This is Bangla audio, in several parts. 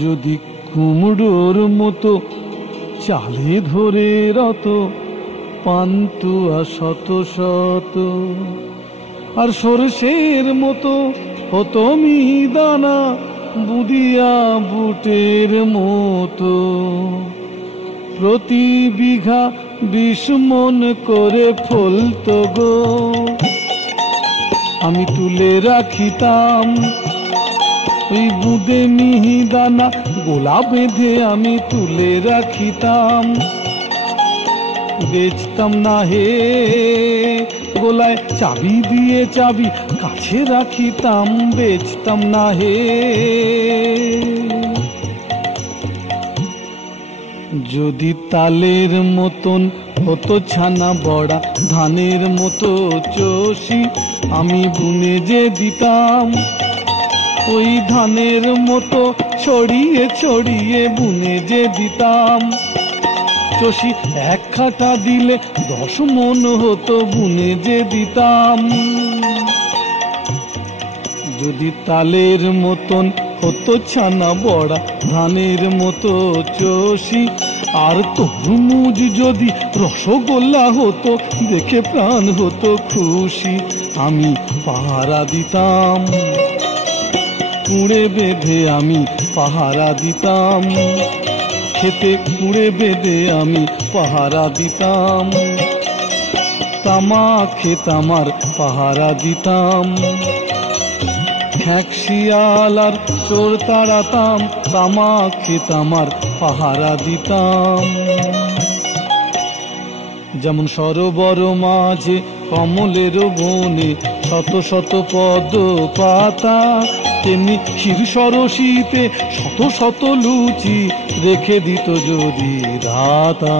যদি কুমড়োর মতো চালে ধরে রত পান্তুয়া শত শত, আর সরষের মতো হতো মিহিদানা বুদিয়া বুটের মতো। প্রতি বিঘা 20 মন করে ফলতো গো, আমি তুলে রাখিতাম ওই বুদে মিহিদানা, গোলা বেঁধে আমি তুলে রাখিতাম। বেচতাম না হে গোলায় চাবি দিয়ে চাবি কাছে রাখিতাম, বেচতাম না হে। যদি তালের মতন হতো ছানা বড়া, ধানের মতো চষি আমি বুনে যে দিতাম। ওই ধানের মতো ছড়িয়ে ছড়িয়ে বুনে যে দিতাম। চষি 1 কাঠা দিলে 10 মন হতো, বুনে যে দিতাম। যদি তালের মতন হতো ছানা বড়া, ধানের মতো চষি, আর তরমুজ যদি রসগোল্লা হতো, দেখে প্রাণ হতো খুশি, আমি পাহারা দিতাম। কুড়ে বেঁধে আমি পাহারা দিতাম, খেতে কুড়ে বেঁধে আমি পাহারা দিতাম। তামাক খেত আমার পাহারা দিতাম, শিয়াল আর চোর তাড়াতাম, তামাক খেত আমার পাহারা দিতাম। যেমন সরোবর মাঝে কমলের বনে শত শত পদ্ম পাতা, তেমনি ক্ষীর সরসিতে শত শত লুচি রেখে দিত যদি দাতা।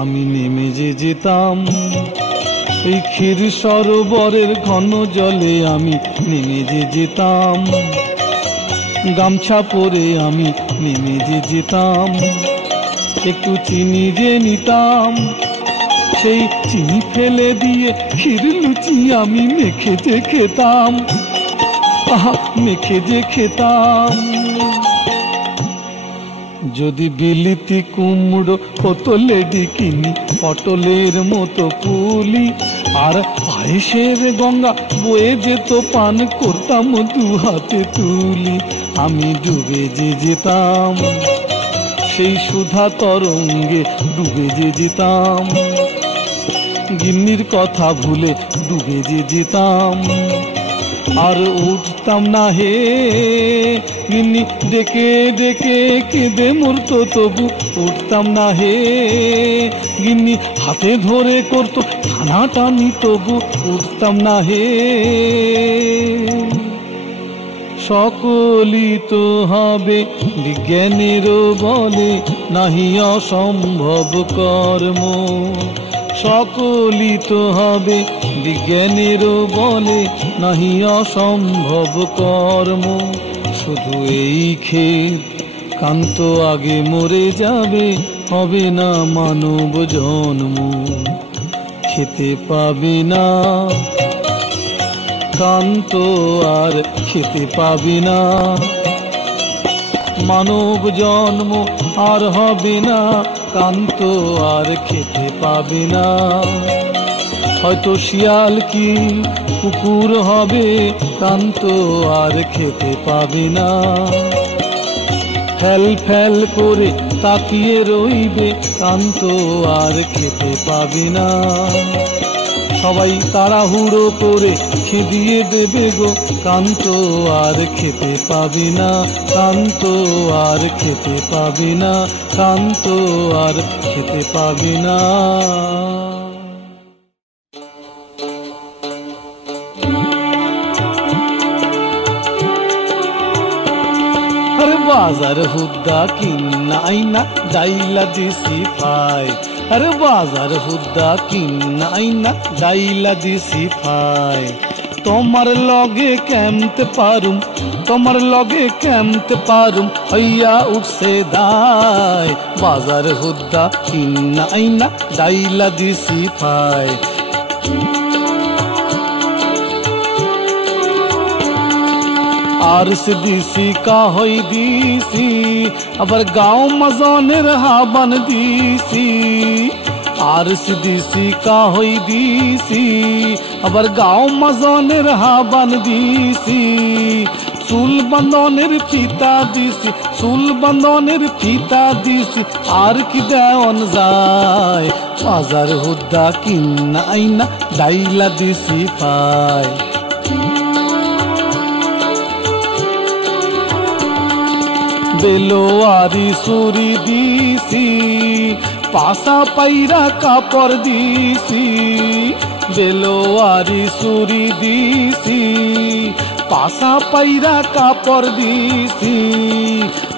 আমি নেমে যে যেতাম এই ক্ষীর সরোবরের ঘন জলে, আমি নেমে যে যেতাম। গামছা পরে আমি নেমে যে যেতাম, একটু চিনি যে নিতাম। সেই চিনি ফেলে দিয়ে ক্ষীর লুচি আমি মেখে যে খেতাম, মেখে যে খেতাম। যদি বিলিতি কুমড়ো হতো লেডিকিনি, পটলের মতো পুলি, আর পায়েসের গঙ্গা বয়ে যেত পান করতাম 2 হাতে তুলি, আমি ডুবে যে যেতাম। সেই সুধা তরঙ্গে ডুবে যে যেতাম, গিন্নির কথা ভুলে ডুবে যে যেতাম। আর উঠতাম না হে গিন্নি ডেকে ডেকে কেঁদে মরতো, তবু উঠতাম না হে। গিন্নি হাতে ধরে করতো টানাটানি, তবু উঠতাম না হে। সকলই তো হবে বিজ্ঞানের বলে, নাহি অসম্ভব কর্ম। সকলই তো হবে বিজ্ঞানের বলে, নাহি অসম্ভব কর্ম। শুধু এই ক্ষেত কান্ত আগে মরে যাবে, হবে না মানব জন্ম। খেতে পাবে না কান্ত আর খেতে পাবে না, মানব জন্ম আর হবে না কান্ত আর খেতে পাবে না। হয়তো শিয়াল কি কুকুর হবে, কান্ত আর খেতে পাবে না। ফেল ফেল করে তাকিয়ে রইবে, কান্ত আর খেতে পাবে না। সবাই তাড়াহুড়ো করে খেদিয়ে দেবে গো, কান্ত আর খেতে পাবে না, কান্ত আর খেতে পাবে না, কান্ত আর খেতে পাবে না। আরে বাজার হুদ্দা কিন্না আইনা ডাইলা দিছি ফাই, আরে বাজার হুদ্দা কিন্না আইনা ডাইলা দিছি ফাই। তোমার লগে কেমতে পারুম, তোমার লগে কেমতে পারুম, হইয়া উঠছে দায়। বাজার হুদ্দা কিন্না আইনা ডাইলা দিছি ফাই। আর সে দিছি কাহই দিছি, আবার গাঁও মাজনের হাবান দিছি। আর সে দিছি কাহই দিছি, আবার গাঁও মাজনের হাবান দিছি। চুল বান্ধনের ফিতা দিছি, চুল বান্ধনের ফিতা দিছি, আর কি দেওয়ান যায়। বাজার হুদ্দা কিনা আইনা ডাইলা দিছি পায়। বেলোয়ারি সুরি দিছি, পাশা পাইরা কাপড় দিছি। বেলোয়ারি সুরি দিছি, পাশা পাইরা কাপড় দিছি।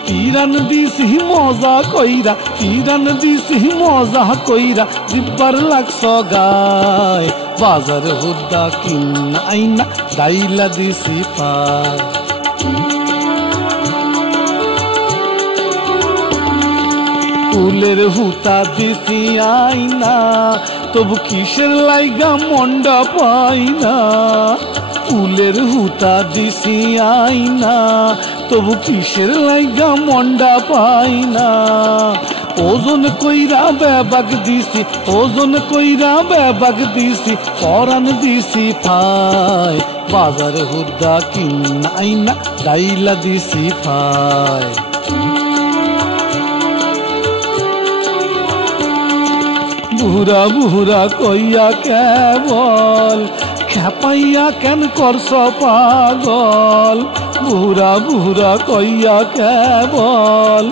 পিরান দিছি মজা কইরা, পিরান দিছি মজা কইরা, জিব্বার লাগছ গায়। বাজার হুদ্দা কিনা আইনা ডাইলা দিছি পায়। ফুলের হুতা দিছি আইনা, তবু কিসের লাইগা মন্ডা পাইনা। ফুলের হুতা দিছি আইনা, তবু কিসের লাইগা মন্ডা পাইনা। ওজন কইরা বেবাগ দিছি, ওজন কইরা বেবাগ দিছি, পরান দিছি ফায়। বাজার হুদ্দা কিনা আইনা ডাইলা দিছি ফায়। বুড়া বুড়া কইয়া কেবল খেপাইয়া কেন করছ পাগল। বুড়া বুড়া কইয়া কেবল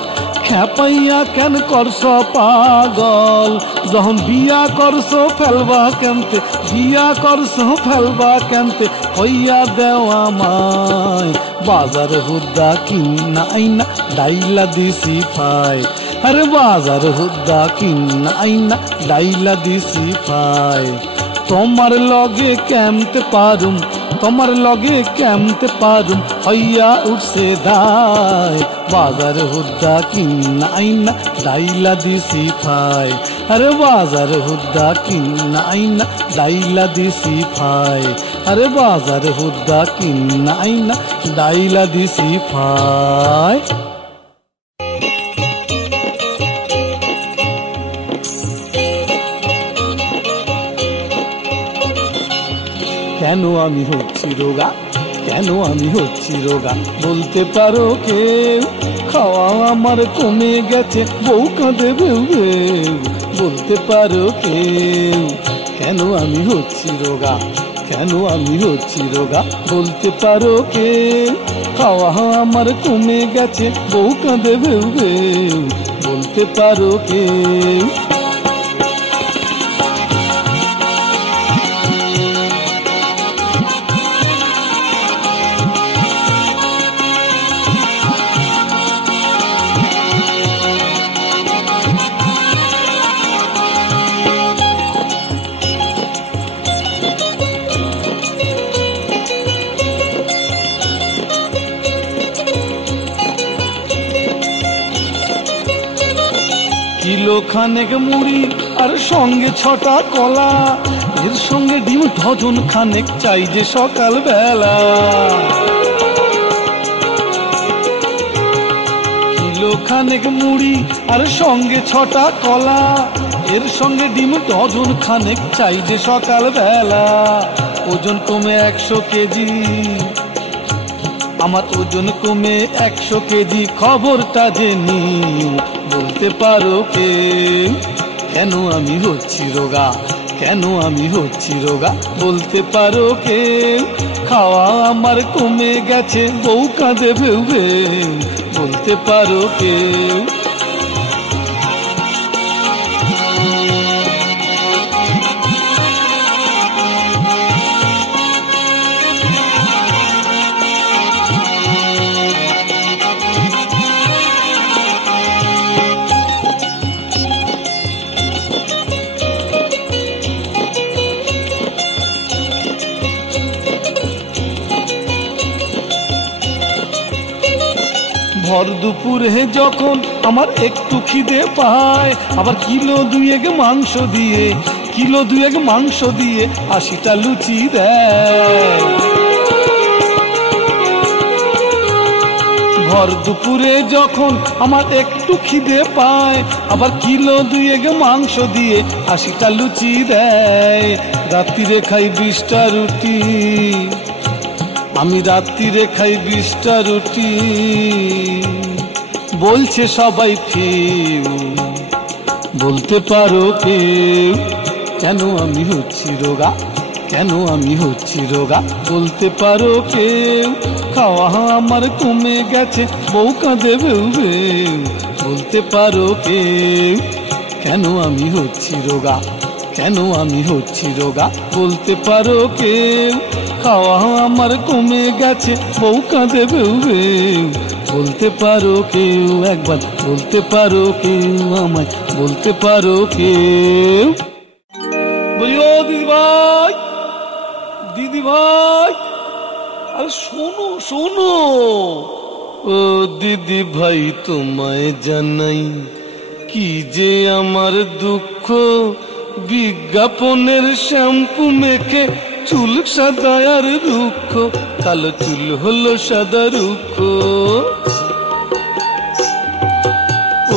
খেপাইয়া কেন করছ পাগল। যখন বিয়া করছ ফেলবা কেনতে, বিয়া করছ ফেলবা কেনতে, হইয়া দেওয়া মায়। বাজার হুদ্দা কিনা আইনা ডাইলা দিছি ফায়। আরে বাজার হুদ্দা কিনা আইনা ডাইলা দিছি ফায়। তোমার লগে কেমতে পারুম, তোমার লগে কেমতে পারুম, হইয়া উঠছে দায়। বাজার হুদ্দা কিনা আইনা ডাইলা দিছি ফায়। আরে বাজার হুদ্দা কিনা আইনা ডাইলা দিছি ফায়। আরে বাজার হুদ্দা কিনা আইনা ডাইলা দিছি ফায়। কেন আমি হচ্ছি রোগা, কেন আমি হচ্ছি রোগা, বলতে পারো কেউ। খাওয়া আমার কমে গেছে, বউ কাঁদে বেউ বেউ, বলতে পারো কেউ। কেন আমি হচ্ছি রোগা, কেন আমি হচ্ছি রোগা, বলতে পারো কেউ। খাওয়া আমার কমে গেছে, বউ কাঁদে বেউ বেউ, বলতে পারো কেউ। কিলো খানেক মুড়ি আর সঙ্গে 6টা কলা, এর সঙ্গে ডিম ডজন খানেক চাই যে সকাল বেলা। কিলো খানেক মুড়ি আর সঙ্গে 6টা কলা, এর সঙ্গে ডিম ডজন খানেক চাই যে সকাল বেলা। ওজন কমে 100 কেজি, আমার ওজন কমে 100 কেজি, খবরটা জেনি বলতে পারো কেউ। কেন আমি হচ্ছি রোগা, কেন আমি হচ্ছি রোগা, বলতে পারো কেউ। খাওয়া আমার কমে গেছে, বউ কাঁদে ভেউ ভেউ, বলতে পারো কেউ। ভর দুপুরে যখন আমার একটু খিদে পায়, আবার কিলো 2 মাংস দিয়ে, কিলো 2 মাংস দিয়ে 80টা লুচি দেয়। ভর দুপুরে যখন আমার একটু খিদে পায়, আবার কিলো 2 মাংস দিয়ে 80টা লুচি দেয়। রাত্রিরে খাই 20টা রুটি, আমি রাত্রিরে খাই 20টা রুটি। বলছে সবাই ফিউ, বলতে পারো কেউ কেন আমি হচ্ছি রোগা, কেন আমি হচ্ছি রোগা? বলতে পারো কেউ? খাওয়া আমার কমে গেছে, বউ কাঁদে বেউ বেউ। বলতে পারো কেউ কেন আমি হচ্ছি রোগা, কেন আমি হচ্ছি রোগা? বলতে পারো কেউ? খাওয়া আমার কমে গেছে, বউ কাঁদে বেউ বেউ। বলতে পারো কেউ? একবার বলতে পারো কেউ আমায়, বলতে পারো কেউ? বলি ও দিদি ভাই, দিদি ভাই, আরে শোনো শোনো। ও দিদি ভাই তোমায় জানাই কি যে আমার দুঃখ, বিজ্ঞাপনের শ্যাম্পু মেখে চুল সাদা আর রুক্ষ, কালো চুল হলো সাদা রুক্ষ।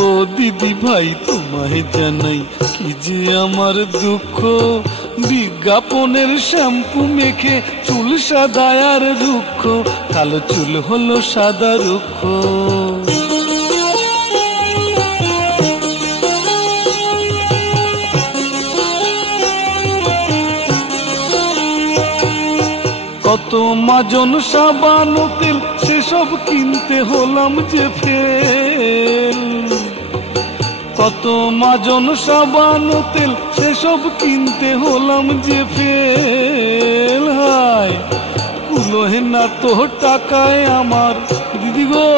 ও দিদি ভাই তোমায় জানাই কি যে আমার দুঃখ, বিজ্ঞাপনের শ্যাম্পু মেখে চুল সাদা আর রুক্ষ, কালো চুল হলো সাদা রুক্ষ। কত মাজন সাবান তেল সেসব কিনতে হলাম যে ফেল, কত মাজন সাবান তেল সেসব কিনতে হলাম যে ফেল। হায় কুলোহে না তো টাকায় আমার, দিদি গো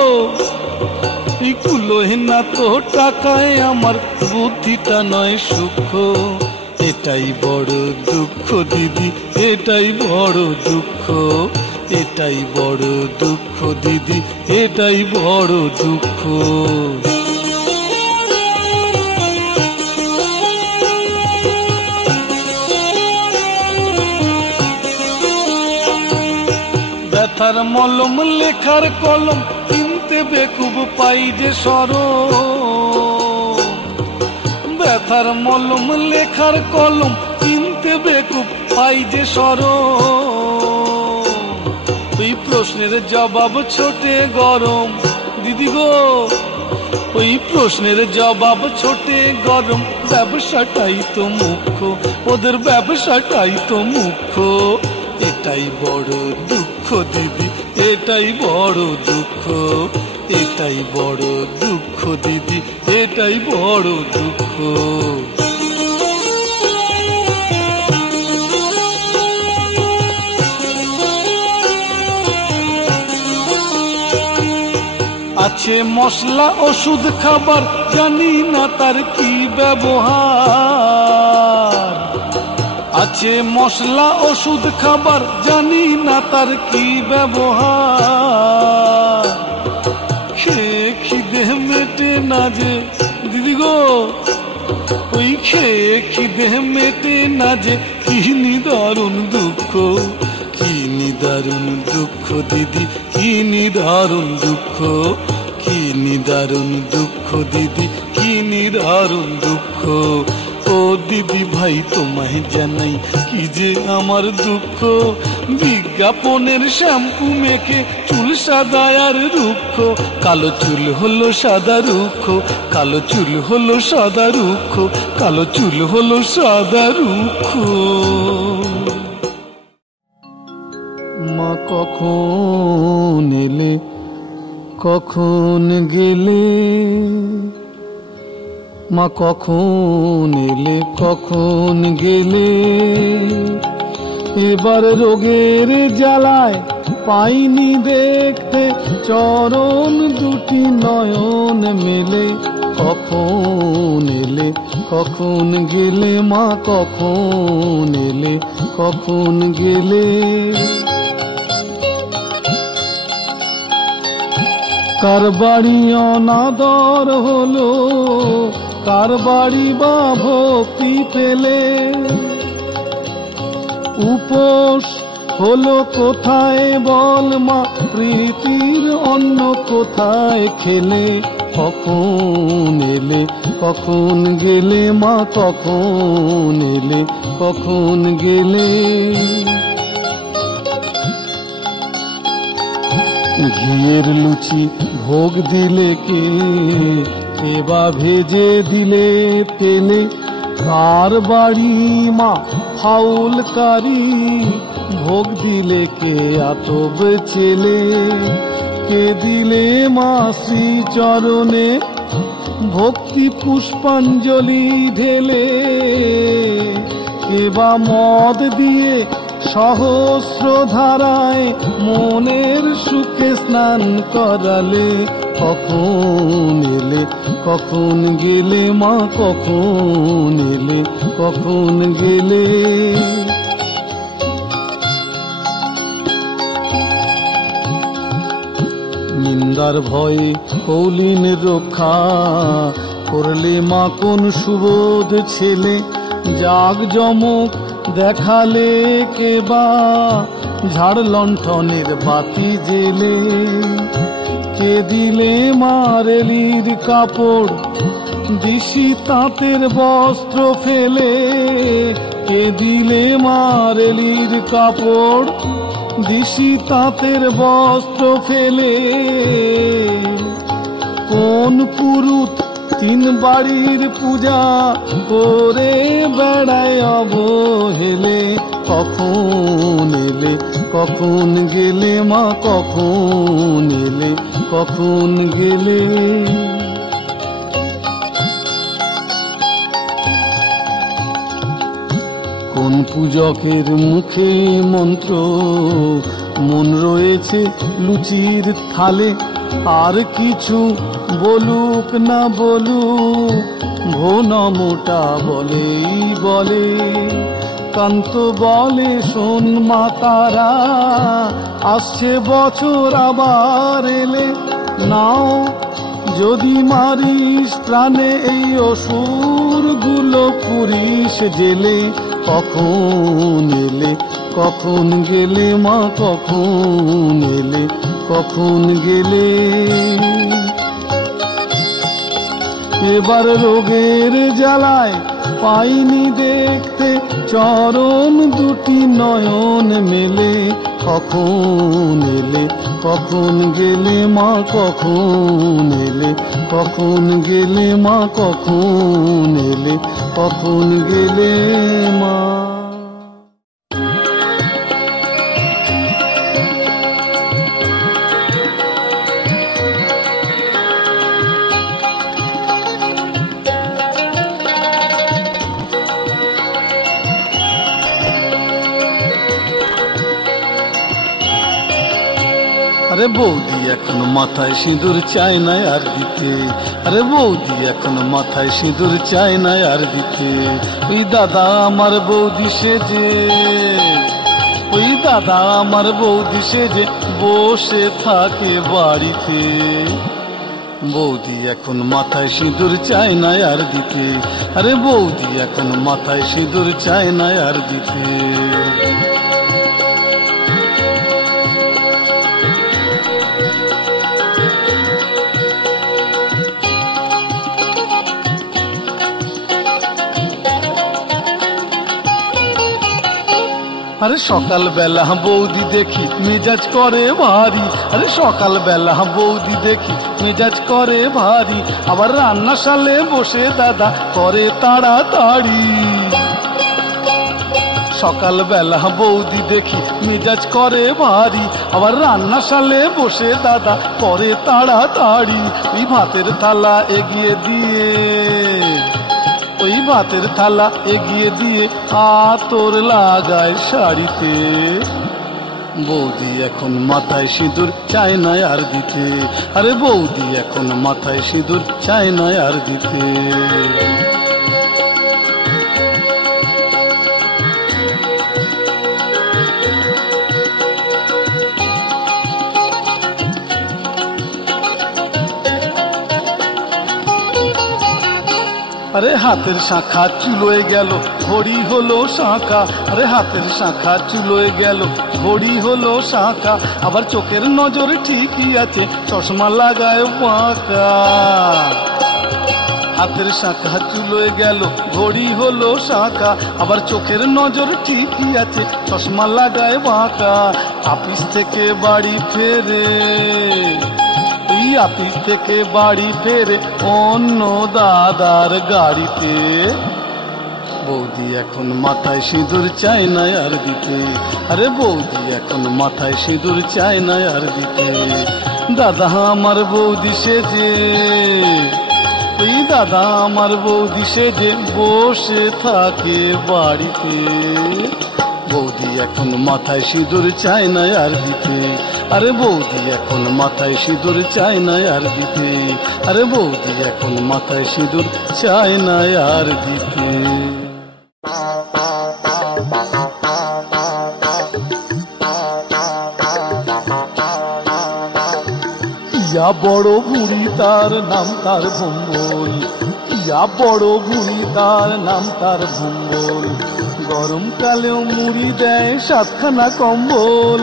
এই কুলোহে না তো টাকায় আমার, বুদ্ধিটা নয় সুখ। এটাই বড় দুঃখ দিদি, এটাই বড় দুঃখ, এটাই বড় দুঃখ দিদি, এটাই বড় দুঃখ। ব্যথার মলম লেখার কলম কিনতে বেকুব পাই যে সরম, ব্যথার মলম লেখার কলম কিনতে বেকুব পাই যে সরম। ওই প্রশ্নের জবাব ছোটে গরম, দিদি গো ওই প্রশ্নের জবাব ছোটে গরম। ব্যবসাটাই তো মুখ্য, ওদের ব্যবসাটাই তো মুখ্য। এটাই বড় দুঃখ দিদি, এটাই বড় দুঃখ, এটাই বড় দুঃখ দিদি, এটাই বড় দুঃখ। আছে মশলা ওষুধ খাবার, জানি না তার কি ব্যবহার। আছে মশলা ওষুধ খাবার, জানি না তার কি ব্যবহার। খেয়ে খিদে মেটে না যে দিদি গো, ওই খেয়ে খিদে মেটে না যে, কি নিদারুণ দুঃখ, কি নিদারুণ দুঃখ দিদি, কি নিদারুণ দুঃখ, কি নিদারুণ দুঃখ দিদি, কি নিদারুণ দুঃখ। ও দিদি ভাই তোমায় জানাই কি যে আমার দুঃখ, বিজ্ঞাপনের শ্যাম্পু মেখে চুল সাদা আর রুক্ষ, কালো চুল হলো সাদা রুক্ষ, কালো চুল হলো সাদা রুক্ষ, কালো চুল হলো সাদা রুক্ষ। মা কখন এলে কখন গেলে, মা কখন এলে কখন গেলে, এবার রোগের জ্বালায় পাইনি দেখতে চরণ দুটি নয়ন মেলে। কখন এলে কখন গেলে, মা কখন এলে কখন গেলে। কার বাড়ি অনাদর হলো, কার বাড়ি বা ভক্তি পেলে। উপোস হলো কোথায় বল মা প্রীতির অন্ন কোথায় খেলে, কখন এলে কখন গেলে মা, কখন এলে কখন গেলে। ঘিয়ের লুচি ভোগ দিলে কে, এবা ভেজে দিলে তেলে, কার বাড়ি মা ফাউলকারী, ভোগ দিলে কে আতব চেলে, কে দিলে মা শ্রীচরণে ভক্তি পুষ্পাঞ্জলি ঢেলে, এবা মদ দিয়ে সহস্র ধারায় মনের সুখে স্নান করালে, কখন এলে কখন গেলে মা, কখন এলে কখন গেলে। নিন্দার ভয়ে কৌলিন রক্ষা করলে মা কোন সুবোধ ছেলে, জাগ জমক দেখালে কেবা ঝাড় লণ্ঠনের বাতি জেলে, কে দিলে মা রেলির কাপড় দিশি তাঁতের বস্ত্র ফেলে, কে দিলে মা রেলির কাপড় দিশি তাঁতের বস্ত্র ফেলে, কোন পুরুত তিন বাড়ির পূজা করে বেড়ায় অবহেলে, কখন এলে কখন গেলে মা, কখন এলে কখন গেলে। কোন পূজকের মুখে মন্ত্র মন রয়েছে লুচির থালে, আর কিছু বলুক না বলুক ভোনমোটা বলেই বলে, কান্ত বলে শোন মা তারা আসছে বছর আবার এলে, নাও যদি মারিস প্রাণে এই অসুর গুলো পুরিস জেলে, কখন এলে কখন গেলে মা, কখন এলে কখন গেলে। এবার রোগের জ্বালায় পাইনি দেখতে চরণ দুটি নয়ন মেলে, কখন এলে কখন গেলে মা, কখন এলে কখন গেলে মা, কখন এলে কখন গেলে মা। আরে বৌদি এখন মাথায় সিঁদুর চায় না আর দিতে, আরে বৌদি এখন মাথায় সিঁদুর চায় না আর দিতে, ওই দাদা আমার বৌদি সেজে, ওই দাদা আমার বৌদি সেজে বসে থাকে বাড়িতে, বৌদি এখন মাথায় সিঁদুর চায় না আর দিতে, আরে বৌদি এখন মাথায় সিঁদুর চায় না আর দিতে। আরে সকাল বেলা বৌদি দেখি মেজাজ করে ভারী, আরে সকাল বেলা বৌদি দেখি মেজাজ করে ভারী, আবার রান্নাশালে বসে দাদা করে তাড়াতাড়ি, সকাল বেলা বৌদি দেখি মেজাজ করে ভারী, আবার রান্নাশালে বসে দাদা করে তাড়াতাড়ি, ওই ভাতের থালা এগিয়ে দিয়ে, ওই ভাতের থালা এগিয়ে দিয়ে আতর লাগায় শাড়িতে, বৌদি এখন মাথায় সিঁদুর চায় না আর দিতে, আরে বৌদি এখন মাথায় সিঁদুর চায় না আর দিতে। আরে হাতের শাখা চুলোয় গেল ঘড়ি হলো শাখা, আরে হাতের শাখা চুলোয় গেল ঘড়ি হলো শাখা, আবার চোখের নজর ঠিকই আছে চশমা লাগায় বাঁকা। হাতের শাখা চুলোয় গেল ঘড়ি হলো শাখা, আবার চোখের নজর ঠিকই আছে চশমা লাগায় বাঁকা। অফিস থেকে বাড়ি ফেরে, অফিস থেকে বাড়ি ফেরে অন্য দাদার গাড়িতে। বৌদি এখন মাথায় সিঁদুর চায় না আর দিতে, আরে বৌদি এখন মাথায় সিঁদুর চায় না আর দিতে। দাদা আমার বৌদি সেজে, ওই দাদা আমার বৌদি সেজে বসে থাকে বাড়িতে। বৌদি এখন মাথায় সিঁদুর চায় না আর দিতে, আরে বৌদি এখন মাথায় সিঁদুর চায় না আর দিতে, আরে বৌদি এখন মাথায় সিঁদুর চায় না আর দিতে। ইয়া বড় বুড়ি তার নাম তার ভম্বল, ইয়া বড় বুড়ি তার নাম তার ভম্বল। গরমকালেও মুড়ি দেয় সাতখানা কম্বল,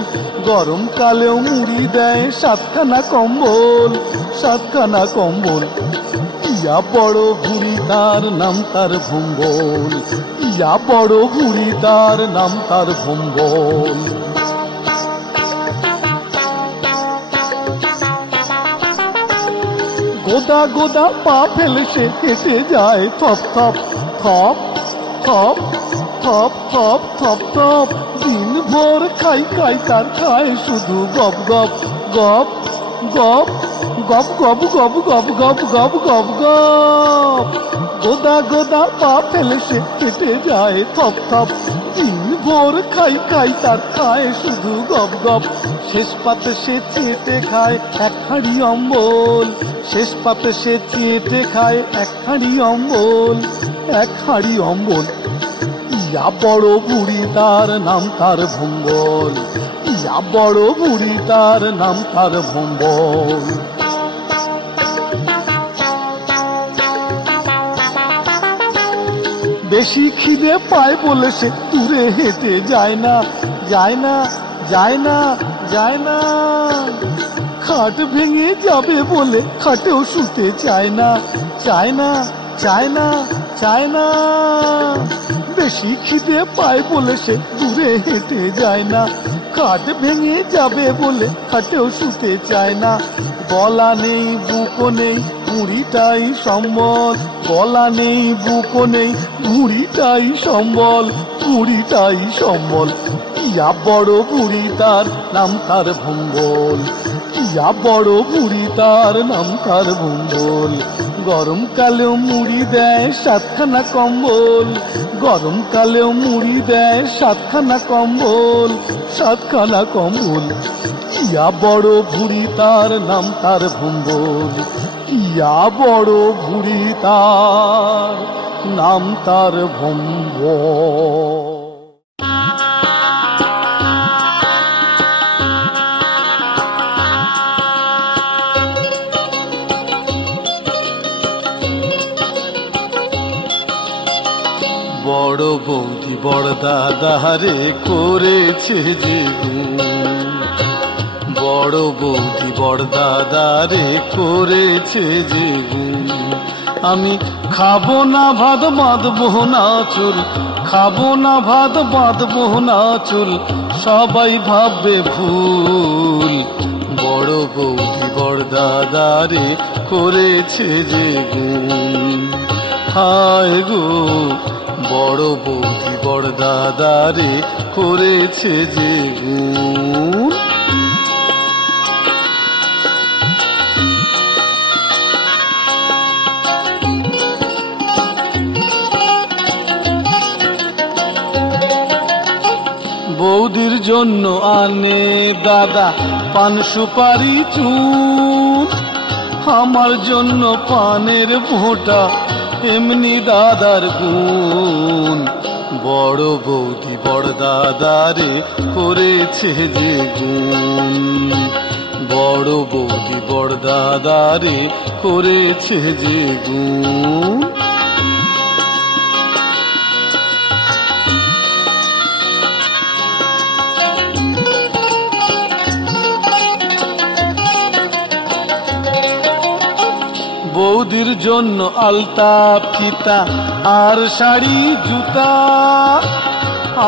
গরমকালেও মুড়ি দেয় সাতখানা কম্বল, সাতখানা কম্বল। ইয়া বড় বুড়ি তার নাম তার ভম্বল, ইয়া বড় বুড়ি তার নাম তার ভম্বল। গোদা গোদা পা ফেলে সে হেঁটে যায় থপ থপ থপ থপ থপ থপ থপ থপ। দিন ভোর খাই খাই তার খায় শুধু গপ গপ গপ গপ গপ গপ গপ গপ গপ গপ গপ গপ। গোদা গোদা পা ফেলে সে হেঁটে যায় থপ থপ, দিন ভোর খাই খাই তার খায় শুধু গপ গপ। শেষ পাতে সে চেটে খায় এক হাঁড়ি অম্বল, শেষ পাতে সে চেটে খায় এক হাঁড়ি অম্বল, এক হাঁড়ি অম্বল। ইয়া বড় বুড়ি তার নাম তার ভম্বল, ইয়া বড় বুড়ি তার নাম তার ভম্বল। বেশি খিদে পায় বলে সে দূরে হেঁটে যায় না, যায় না, যায় না, যায় না। খাট ভেঙে যাবে বলে খাটেও শুতে চায় না, চায় না, চায় না, চায় না। বেশি খিদে পায় বলে সে দূরে হেঁটে যায় না, খাট ভেঙে যাবে বলে খাটেও শুতে চায় না। গলা নেই বুকো নেই ভুঁড়িটাই সম্বল, গলা নেই বুকো নেই ভুঁড়িটাই সম্বল, ভুঁড়িটাই সম্বল। ইয়া বড় বুড়ি তার নাম তার ভম্বল, ইয়া বড় বুড়ি তার নাম তার ভম্বল। গরমকালেও মুড়ি দেয় সাতখানা কম্বল, গরমকালেও মুড়ি দেয় সাতখানা কম্বল, সাতখানা কম্বল। ইয়া বড় বুড়ি তার নাম তার ভম্বল, ইয়া বড় বুড়ি তার নাম তার ভম্বল। বড় বৌদি বড় দাদারে করেছে যে গুণ, বড় বৌদি বড় দাদারে করেছে যে গুণ। আমি খাবো না ভাত বাঁধবো না চুল, খাবো না ভাত বাঁধবো না চুল, সবাই ভাববে ভুল। বড় বৌদি বড় দাদারে করেছে যে গুণ, হায় গো বড় বৌদি বড় দাদারে করেছে যে গুণ। বৌদির জন্য আনে দাদা পান সুপারি চুন, আমার জন্য পানের ভোঁটা এমনি দাদার গুণ। বড় বৌদি বড় দাদারে করেছে যে গুণ, বড় বৌদি বড় দাদারে করেছে যে গুণ। বৌদির জন্য আলতা ফিতা আর শাড়ি জুতা,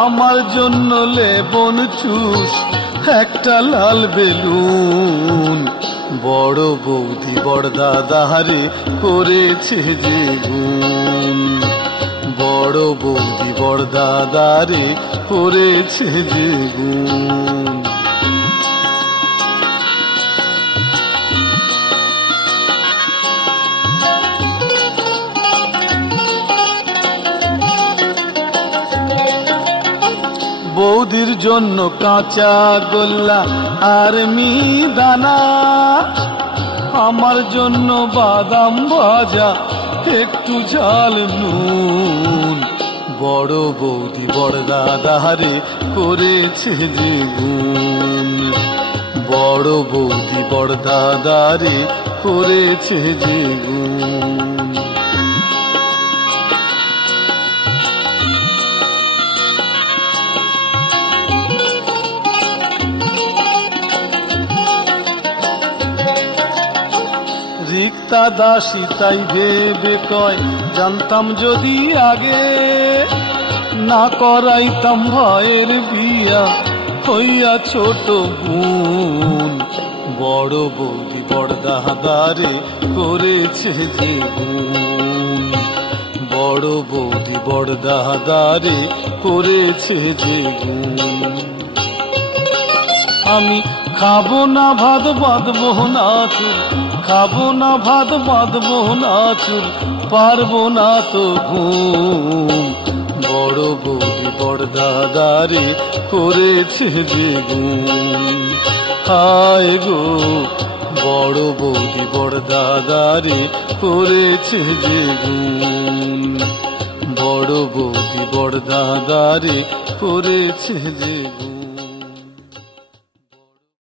আমার জন্য লেবন চুষ একটা লাল বেলুন। বড় বৌদি বড়দাদারে করেছে যে গুণ, বড় বৌদি বড়দাদারে করেছে যে গুণ। বৌদির জন্য কাঁচা গোল্লা আর মিহিদানা, আমার জন্য বাদাম ভাজা একটু ঝাল নুন। বড় বৌদি বড়দাদারে করেছে যে গুণ, বড় বৌদি বড়দাদারে করেছে যে গুণ। রিক্তা দাসী তাই ভেবে কয়, জানতাম যদি আগে না করাইতাম ভাইয়ের বিয়া হইয়া ছোট বোন। বড় বৌদি বড়দাদারে করেছে যে গুণ, বড় বৌদি বড়দাদারে করেছে যে গুণ। আমি খাবো না ভাত বাঁধবো না চুল, খাবো না ভাত বাঁধবো না চুল, পারবো না তো ঘুম। বড় বৌদি বড়দাদারে করেছে যে গুণ, হায় গো বড় বৌদি বড়দাদারে করেছে যে গুণ, বড় বৌদি বড়দাদারে করেছে যে গুণ।